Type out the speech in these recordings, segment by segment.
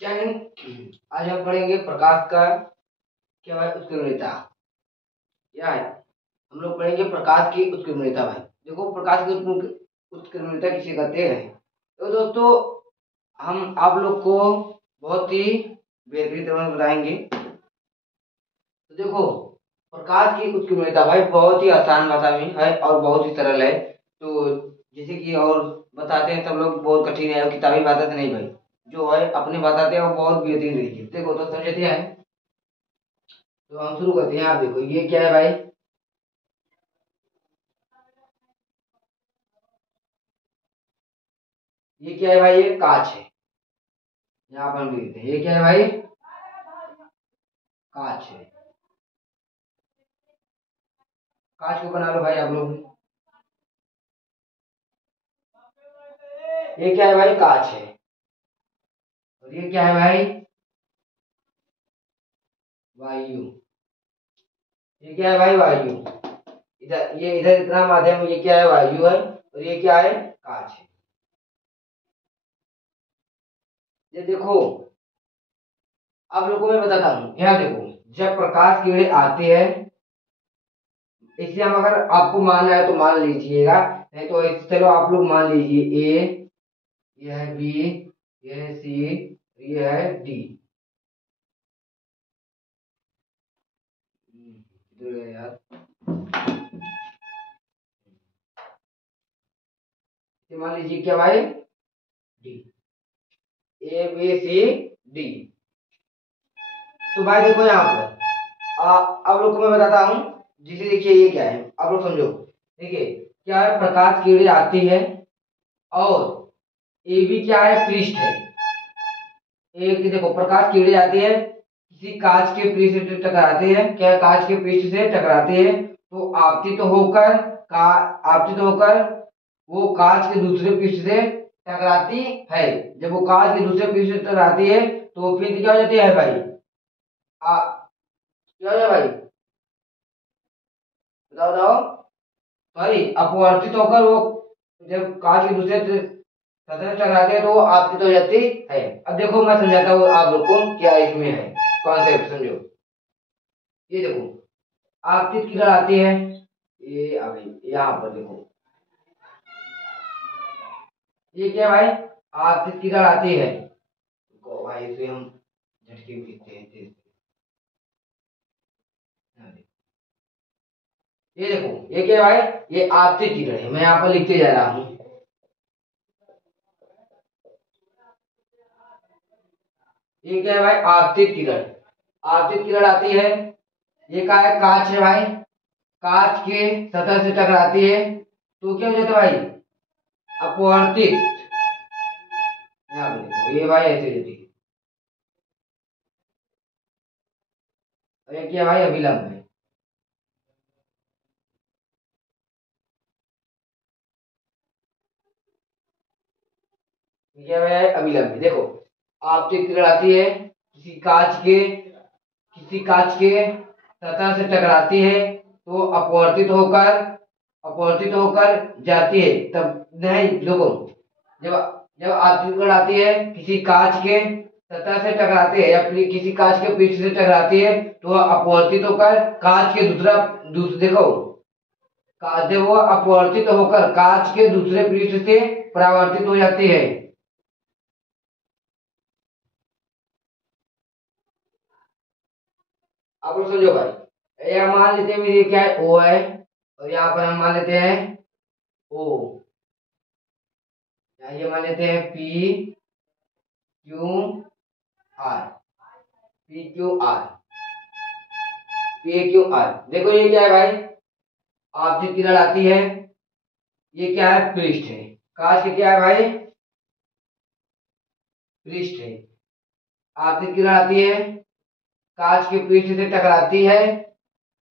जय हिंद। आज हम पढ़ेंगे प्रकाश का क्या है उत्क्रमणिता। क्या है, हम लोग पढ़ेंगे प्रकाश की उत्क्रमणिता। भाई देखो, प्रकाश की उत्क्रमणिता किसे कहते हैं। तो दोस्तों, हम आप लोग को बहुत ही बेहतरीन तरह से बताएंगे। तो देखो, प्रकाश की उत्क्रमणिता भाई बहुत ही आसान भाषा में है और बहुत ही सरल है। तो जैसे कि और बताते हैं सब लोग बहुत कठिन है और किताबी भाषा से नहीं भाई, जो है अपने बताते हैं वो बहुत बेहतरीन तरीके से। देखो तो समझते हैं। तो हम शुरू करते हैं। आप देखो ये क्या है भाई, ये क्या है भाई, ये कांच है। यहाँ पर हम लिखते हैं ये क्या है भाई, कांच है। कांच को बना लो भाई आप लोग। ये क्या है भाई, कांच है। और ये क्या है भाई, वायु। ये क्या है भाई, वायु। इधर इतना माध्यम, ये क्या है, वायु है। और ये क्या है, कांच है। ये देखो, आप लोगों को मैं बताता हूँ। यहाँ देखो, जब प्रकाश किरणें आती है, इसलिए हम अगर आपको मानना है तो मान लीजिएगा, नहीं तो चलो आप लोग मान लीजिए ए, यह है बी, यह है सी, यह है डी। यार, ये मान लीजिए क्या भाई, D, A B C D. तो भाई देखो यहाँ पर आप लोग को मैं बताता हूँ। जिसे देखिए ये क्या है, आप लोग समझो। देखिए क्या है, प्रकाश किरणें आती है और ए भी क्या है, पृष्ठ है। एक देखो, प्रकाश किरणें आती है, किसी कांच के पृष्ठ से टकराती है। क्या कांच के पृष्ठ से टकराती है तो आपतित होकर का आपतित होकर वो कांच के दूसरे पृष्ठ से टकराती है। जब वो कांच के दूसरे पृष्ठ से टकराती है तो फिर क्या हो जाती है भाई, क्या हो जाए भाई, बताओ बताओ। सॉरी, अपवर्तित होकर वो जब कांच के दूसरे सतह से टकराते हैं तो वो आपतित हो जाती है। अब देखो मैं समझाता हूँ आप लोग को क्या इसमें है, कॉन्सेप्ट समझो। ये देखो, आपतित किरण आती है, ये अभी यहाँ पर देखो, ये क्या भाई, आपतित किरण आती है। तो भाई इसे हम झटके भी लिखते हैं तेज से। ये देखो, ये क्या है भाई, ये आपतित किरण है। मैं यहाँ पर लिखते जा रहा हूँ। ये क्या है भाई, आपतित किरण। आपतित किरण आती है, ये क्या है, कांच है भाई। कांच के सतह से टकराती है तो क्या हो जाता है भाई, अपवर्तित। यहाँ पे देखो ये भाई ऐसे जाती है। और ये क्या भाई, अभिलंब है। ये क्या भाई, अभिलंब है। देखो, आपतित किरण आती है, किसी कांच के सतह से टकराती है तो अपवर्तित होकर जाती है। तब नहीं देखो, जब जब आपतित किरण आती है, किसी कांच के सतह से टकराती है या फिर किसी कांच के पृष्ठ से टकराती है तो वह अपवर्तित होकर कांच के देखो, जब वो अपवर्तित होकर कांच के दूसरे पृष्ठ से परावर्तित हो जाती है। आप लोग समझो भाई। ये मान लेते हैं ये क्या है, ओ है। और यहाँ पर हम मान लेते हैं ओ, ये मान लेते हैं P Q R, P Q R, P Q R. देखो ये क्या है भाई, आपतित किरण आती है, ये क्या है, पृष्ठ है। कांच के क्या है भाई, पृष्ठ है। आपतित किरण आती है, कांच के पृष्ठ से टकराती है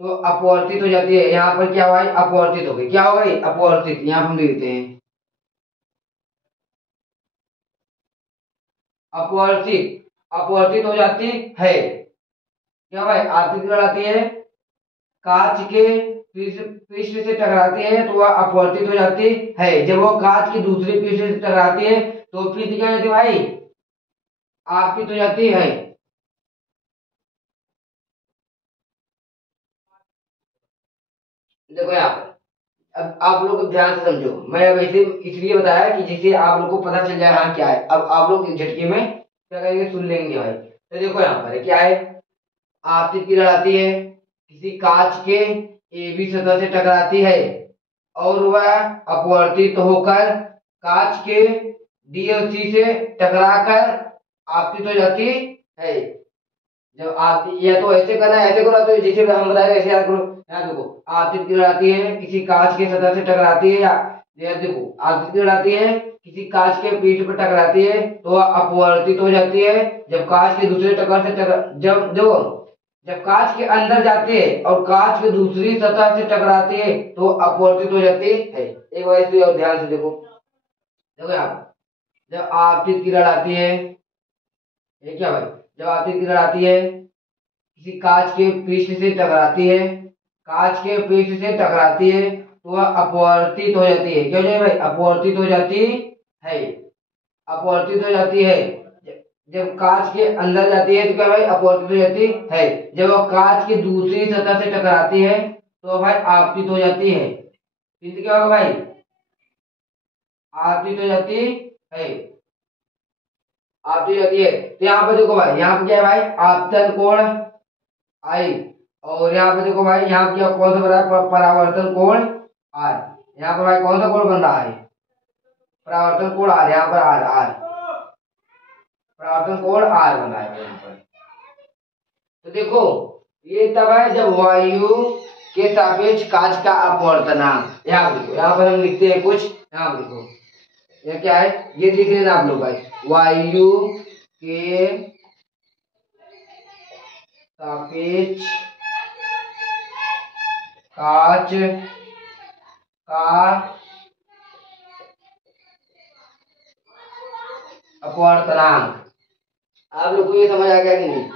तो अपवर्तित हो जाती है। यहाँ पर क्या भाई, अपवर्तित हो गई। क्या हो गई, अपवर्तित। यहाँ हम लिखते हैं अपवर्तित, अपवर्तित हो जाती है। क्या भाई, आपतित किरण आती है, कांच के पृष्ठ से टकराती है तो वह अपवर्तित हो जाती है। जब वो कांच के दूसरे पृष्ठ से टकराती है तो फिर क्या हो जाती है भाई, आपतित हो जाती है। देखो यहाँ पर अब आप लोग ध्यान से समझो, मैं वैसे इसलिए बताया कि जिससे आप लोग को पता चल जाए हाँ क्या है। अब आप लोग झटके में क्या करेंगे, सुन लेंगे भाई। तो देखो यहाँ पर क्या है, आपतित किरण आती है, किसी कांच के AB सतह से टकराती है और वह अपवर्तित होकर कांच के D और C से टकराकर आपतित हो जाती है। जब आप या तो ऐसे करना है, ऐसे करो, तो जैसे हम बताएंगे ऐसे याद करो। यहाँ देखो, आपतित किरण आती है, किसी कांच के सतह से टकराती है, या देखो आपतित किरण आती है, किसी कांच के पीठ पर टकराती है तो वह अपवर्तित हो जाती है। जब कांच के दूसरे टकर से जब देखो, जब कांच के अंदर जाती है और कांच के दूसरी सतह से टकराती है तो अपवर्तित हो जाती है। एक बार इसे और ध्यान से देखो। देखो यहाँ पर, जब आपतित किरण आती है, ये क्या भाई, जब आपतित किरण आती है, किसी कांच के पृष्ठ से टकराती है, कांच के पृष्ठ से टकराती है तो वह अपवर्तित हो जाती है। क्यों नहीं भाई, अपवर्तित हो जाती है, अपवर्तित हो जाती है। जब कांच के अंदर जाती है तो क्या भाई, अपवर्तित हो जाती है। जब वह कांच की दूसरी सतह से टकराती है तो भाई आपतित हो जाती है। फिर क्या होगा भाई, आपतित हो जाती है, आपतित हो जाती है। तो यहाँ पर देखो भाई, यहाँ पर क्या है भाई, आपतन कोण आई, और यहाँ पे देखो भाई, यहाँ क्या कौन सा बन रहा है, परावर्तन कोण आर। यहाँ पर भाई कौन सा कोण बन रहा है, परावर्तन कोण आर। यहाँ पर आर आर परावर्तन कोण आर बन रहा है यहाँ पर। तो देखो ये तब है जब वायु के सापेक्ष कांच का अपवर्तनांक, यहाँ पर देखो, यहाँ पर हम लिखते हैं कुछ, यहाँ पर देखो ये क्या है, ये लिख लेना आप लोग भाई, वायु के सापेक्ष कांच का अपवर्तनांक। आप लोग को ये समझ आ गया कि नहीं?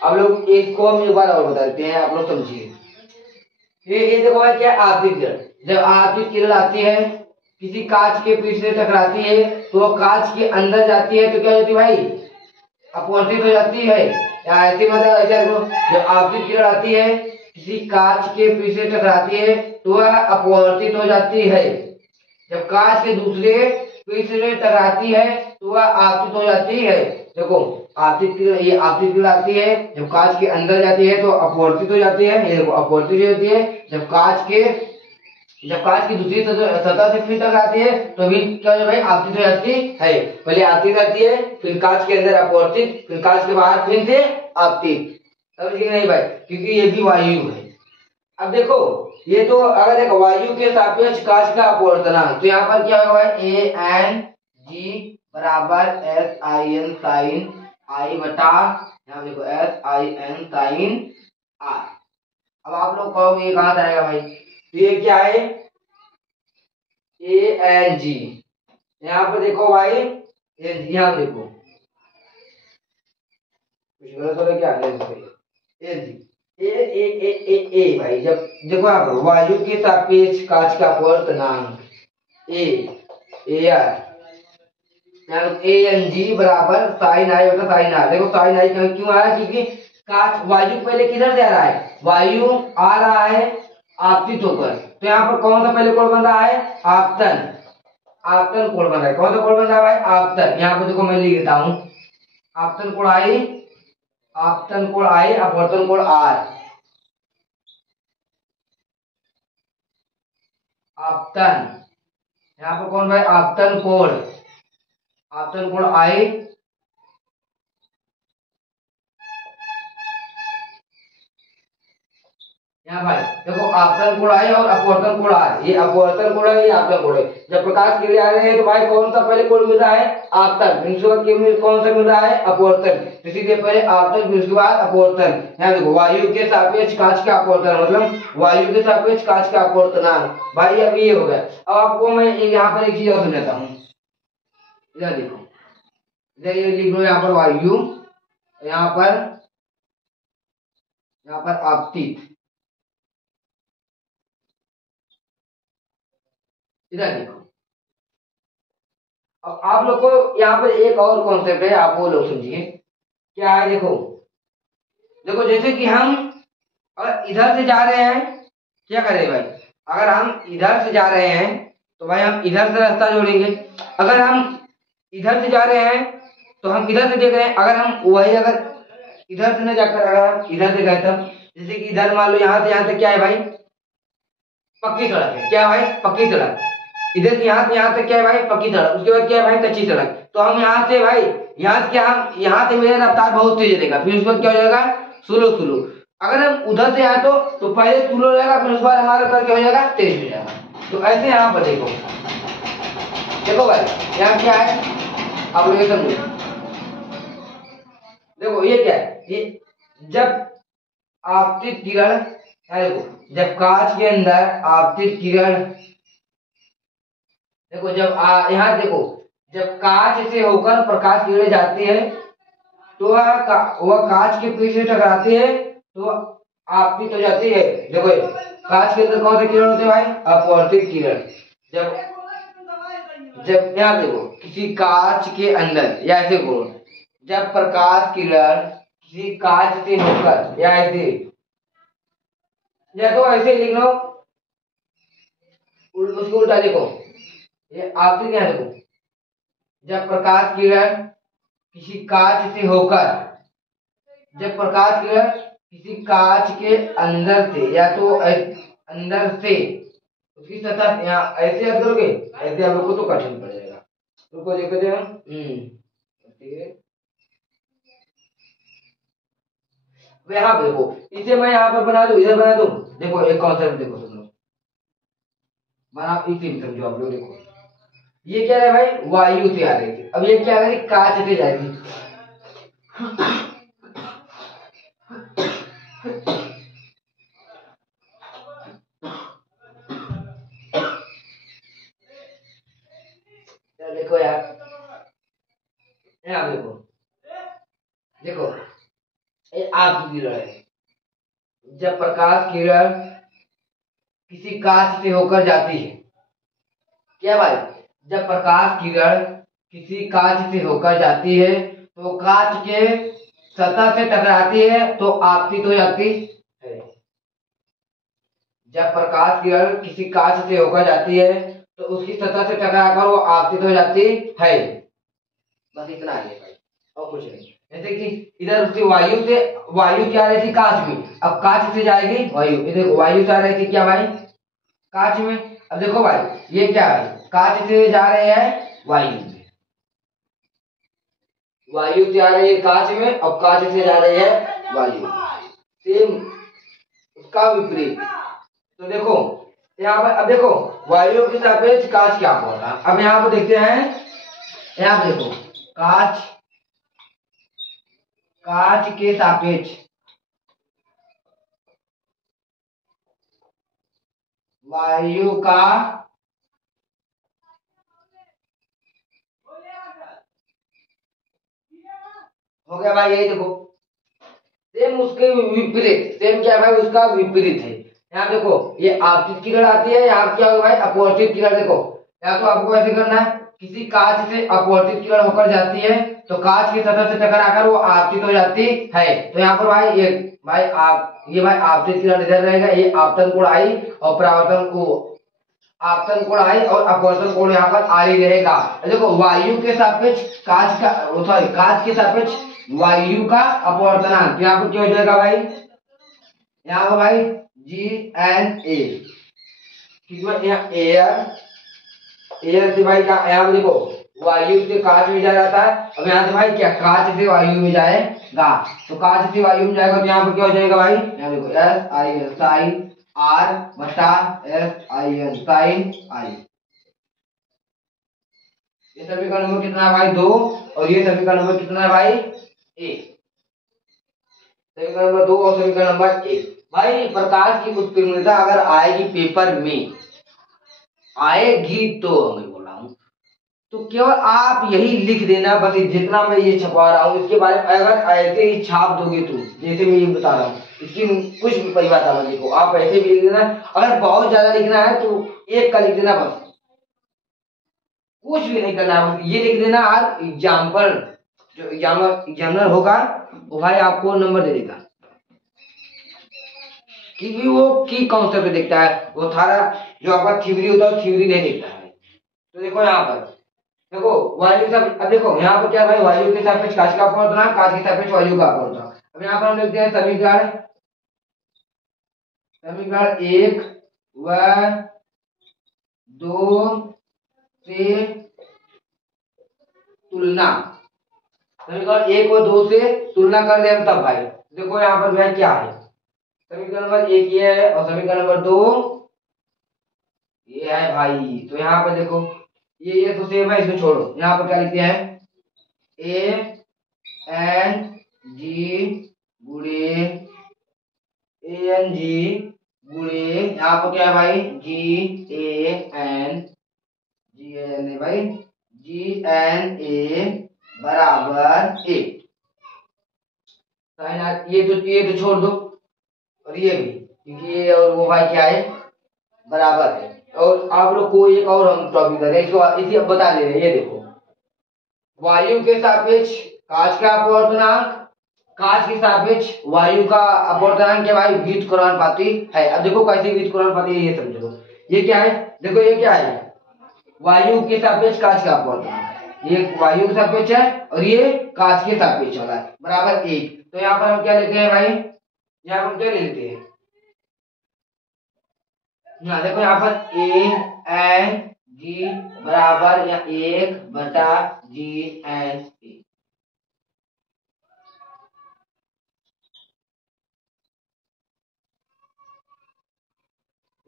आप लोग एक को हम एक बार और बता देते हैं, आप लोग समझिए। ये देखो भाई क्या, आपतित किरण, जब आपतित किरण आती है, किसी कांच के पीठ से टकराती है तो कांच के अंदर जाती है तो क्या होती है भाई, अपवर्तित हो जाती है। या ऐसे मतलब ऐसा करो, जब आपतित किरण आती है, किसी कांच के पीठ से टकराती है तो वह अपवर्तित हो जाती है। जब कांच के दूसरे पीठ से टकराती है तो वह आपतित हो जाती है। देखो आपतित किरण, ये आपतित किरण आती है, जब कांच के अंदर जाती है तो अपवर्तित हो जाती है। ये देखो अपवर्तित हो जाती है। जब कांच की दूसरी सतह से फिर टकराती है तो भी क्या है भाई, आपतित हो जाती है। पहले आपतित रहती है, फिर कांच के अंदर अपवर्तित, फिर कांच के बाहर फिर से आपतित। समझिए नहीं भाई, क्योंकि ये भी वायु है। अब देखो, ये तो अगर देखो वायु के सापेक्ष कांच का अपवर्तनांक, तो यहाँ पर क्या होगा भाई, AnG बराबर SIN साइन आई बटा, यहाँ देखो SIN साइन R। अब आप लोग कहोगे ये कहाँ से आएगा भाई, तो ये क्या है, AnG। यहाँ पर देखो भाई, यहाँ देखो कुछ गलत हो रहा है क्या, AnG ए ए ए ए ए भाई, जब देखो यहाँ पर वायु के सापेक्ष कांच का अपवर्तनांक ए ए आर, AnG बराबर साइन आई बटा साइन आर। देखो साइन आई क्यों आ रहा है, क्योंकि कांच वायु पहले किधर से आ रहा है, वायु आ रहा है आपतित होकर, तो यहाँ पर कौन सा पहले कोण बन रहा है, आपतन, आपतन कोण बन रहा है। कौन सा कोण बन रहा है भाई, आपतन। यहाँ पर देखो मैं लिख देता हूँ, आपतन कोण आई, आपतन कोण आई, अपवर्तन कोण आर, आपतन। यहाँ पर कौन भाई, आपतन कोण, आपतन कोण आई, यहाँ भाई देखो आपतन कोण आई और अपवर्तन कोण आर, ये अपवर्तन कोण है, ये आपतन कोण है। जब प्रकाश किरण आ रहे हैं तो भाई कौन सा पहले कोण मिल रहा है, आपतन, फिर उसके बाद किरण कौन सा मिल रहा है, अपवर्तन। इसीलिए पहले आपतन फिर उसके बाद अपवर्तन। यहाँ देखो वायु के सापेक्ष कांच का अपवर्तन, मतलब वायु के सापेक्ष कांच का अपवर्तनांक भाई, अब ये हो गया। अब आपको मैं यहाँ पर एक चीज और समझाता हूँ, इधर देखो, इधर ये लिख लो, यहाँ पर वायु, यहाँ पर आपतित, इधर देखो अब आप लोग को यहाँ पर एक और कॉन्सेप्ट है, आप वो लोग समझिए क्या है। देखो देखो जैसे कि हम अगर इधर से जा रहे हैं, क्या करें भाई, अगर हम इधर से जा रहे हैं तो भाई हम इधर से रास्ता जोड़ेंगे। अगर हम इधर से जा रहे हैं तो हम इधर से देख रहे हैं, अगर हम वही अगर इधर से न जाकर अगर हम इधर से गए तब, जैसे कि इधर मान लो यहाँ से क्या है भाई, पक्की सड़क है। क्या भाई, पक्की सड़क। इधर से यहाँ तक क्या है भाई, पक्की सड़क। उसके बाद क्या है भाई, कच्ची सड़क। तो हम यहाँ से भाई, यहाँ से क्या, हम यहाँ से मेरा रफ्तार बहुत तेज रहेगा, फिर उसके बाद क्या हो जाएगा, स्लो स्लो। अगर हम उधर से आए तो पहले स्लो रहेगा, फिर उसके बाद हमारा रफ्तार क्या हो जाएगा, तेज हो जाएगा। तो ऐसे यहाँ पर देखो, देखो भाई यहाँ क्या है, आप लोग समझो। देखो ये क्या है, ये जब आपतित किरण, देखो जब कांच के अंदर आपतित किरण, देखो जब यहाँ देखो, जब कांच से होकर प्रकाश किरणें जाती है तो वह कांच के पीछे से टकराती है तो आपतित हो जाती है। देखो कांच के अंदर कौन से किरण होते हैं भाई, अपवर्तित किरण। जब जब यहाँ देखो किसी कांच के अंदर, या ऐसे बोलो, जब प्रकाश किरण किसी कांच से होकर, या ऐसे, या तो ऐसे लिख लो, उसको उल्टा देखो, ये आपसे क्या देखो, जब प्रकाश किरण किसी कांच से होकर, जब प्रकाश किरण किसी कांच के अंदर से, या तो अंदर से उसकी सतह, यहाँ ऐसे याद करोगे, ऐसे आप लोग को तो कठिन पड़ जाएगा। रुको देखो थे हम, ठीक है। यहाँ पे देखो, इसे मैं यहाँ पर बना दूं, इधर बना दूं। देखो एक कॉन्सेप्ट देखो तुम लोग, बना इसी में समझो आप लोग। देखो ये क्या है भाई, वायु से आ रही थी, अब ये क्या करेगी, कांच से जाएगी। देखो यार, यहाँ देखो, देखो ये आपकी किरण है। जब प्रकाश किरण किसी कांच से होकर जाती है, क्या भाई, जब प्रकाश किरण किसी कांच से होकर जाती है तो कांच के सतह से टकराती है तो आपतित हो जाती है। जब प्रकाश किरण किसी कांच से होकर जाती है तो उसकी सतह से टकराकर वो आपतित हो जाती है। बस इतना ही है भाई, और कुछ नहीं। जैसे कि इधर उसकी वायु से आ रही थी कांच में, अब कांच से जाएगी वायु, इधर वायु से आ रही थी क्या भाई, कांच में। अब देखो भाई ये क्या है, कांच से जा रहे हैं वायु में, वायु से आ रही है कांच में, अब कांच से जा रही है वायु, सेम उसका विपरीत। तो देखो यहाँ पर, अब देखो वायु के सापेक्ष कांच क्या होता है। अब यहाँ पर देखते हैं, यहाँ पर देखो कांच, कांच के सापेक्ष वायु का हो गया भाई, यही देखो सेम उसके विपरीत, सेम क्या है भाई, उसका विपरीत है। यहाँ देखो ये आपतित किरण आती है, यहाँ क्या होगा भाई, अपवर्तित किरण। देखो या तो आपको ऐसे करना है, किसी कांच से अपवर्तित किरण होकर जाती है तो कांच की सतह से टकराकर वो आपतित हो जाती है। तो यहाँ पर भाई ये भाई आप, ये भाई आपतित किरण इधर रहेगा, ये आपतन कोण आई और परावर्तन को, आपतन कोण आई और अपवर्तन कोण यहाँ पर आई रहेगा। देखो वायु के सापेक्ष कांच का, सॉरी कांच के सापेक्ष वायु का अपवर्तनांक, यहाँ पर क्या हो जाएगा भाई, यहाँ पर भाई GNA, यहाँ एयर से भाई क्या, यहाँ पर देखो वायु से कांच में जा रहा था, अब यहाँ से भाई क्या, कांच से वायु में जाएगा, तो कांच से वायु में जाएगा तो यहाँ पर क्या हो जाएगा भाई, यहाँ देखो SIN साइन R बटा SIN साइन I। ये समीकरण नंबर कितना है भाई, 2, और ये समीकरण नंबर कितना है भाई, 1। समीकरण नंबर 2 और समीकरण नंबर 1। भाई प्रकाश की उत्कीर्णता अगर आएगी पेपर में, आएगी तो मैं बोल रहा हूँ, तो केवल आप यही लिख देना, बस जितना मैं ये छपवा रहा हूँ इसके बारे में अगर ऐसे ही छाप दोगे तुम, जैसे मैं ये बता रहा हूँ, इसकी कुछ परिभाषा मत लिखो, आप ऐसे भी लिख देना। अगर बहुत ज्यादा लिखना है तो 1 का लिख देना बस, कुछ भी नहीं करना है, ये लिख देना आज एग्जाम्पल, जो एग्जामिनर होगा वो भाई आपको नंबर दे देगा, क्योंकि वो की कॉन्सेप्ट देखता है, वो थारा जो आपका थ्योरी होता है थ्योरी नहीं देखता है। तो देखो यहाँ पर, देखो वायु के सापेक्ष, अब देखो यहाँ पर क्या भाई, वायु के सापेक्ष कांच का अपवर्तनांक, कांच के सापेक्ष वायु का अपवर्तनांक। अब यहाँ पर हम लिखते हैं समीकरण, समीकरण 1 व 2 से तुलना, समीकरण 1 व 2 से तुलना कर दे हम तब भाई। देखो यहाँ पर भाई क्या है, समीकरण नंबर 1 ये है और समीकरण नंबर 2 ये है भाई। तो यहाँ पर देखो ये तो सेम है, इसको छोड़ो, यहाँ पर क्या लिखते हैं, ए एन जी गुणे ए एन जी गुणे, यहाँ पर क्या है भाई, जी एन ए भाई, जी एन ए बराबर ए। ये तो छोड़ दो, और ये भी, क्योंकि ये और वो भाई क्या है, बराबर है। और आप लोग को एक और हम टॉपिक कर रहे हैं, इसको इसी अब बता दे रहे हैं। ये देखो वायु के सापेक्ष कांच का अपवर्तनांक, कांच के सापेक्ष वायु का अपवर्तनांक क्या भाई, व्युत्क्रमानुपाती है। अब देखो कैसे व्युत्क्रमानुपाती है ये समझो। ये क्या है, देखो ये क्या है, वायु के सापेक्ष कांच का अपवर्तनांक, ये वायु के सापेक्ष है और ये कांच के सापेक्ष वाला है, बराबर 1। तो यहाँ पर हम क्या लेते हैं भाई, यहाँ पर हम क्या लेते हैं, यहाँ देखो यहाँ पर ए एन जी बराबर या 1 बटा जी एन ए।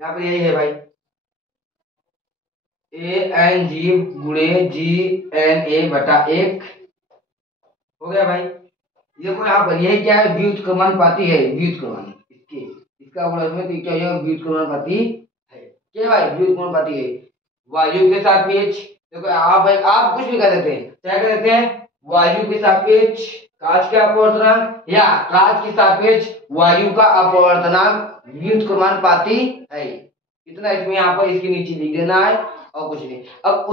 यहाँ पर यही है भाई, ए एन जी गुणे जी एन ए बटा 1 हो गया भाई। देखो यहाँ पर यही क्या है, व्युत्क्रमानुपाती है, व्युत्क्रमान इसके, इसका गुणा इसमें तो क्या है, व्युत्क्रमानुपाती है। क्या भाई, व्युत्क्रमानुपाती है वायु के सापेक्ष। देखो आप कुछ भी कर देते हैं, क्या कर देते हैं, वायु के सापेक्ष कांच का अपवर्तनांक या कांच के सापेक्ष वायु का अपवर्तनांक व्युत्क्रमानुपाती है। इतना इसमें यहाँ पर इसके नीचे लिख देना है और कुछ नहीं। अब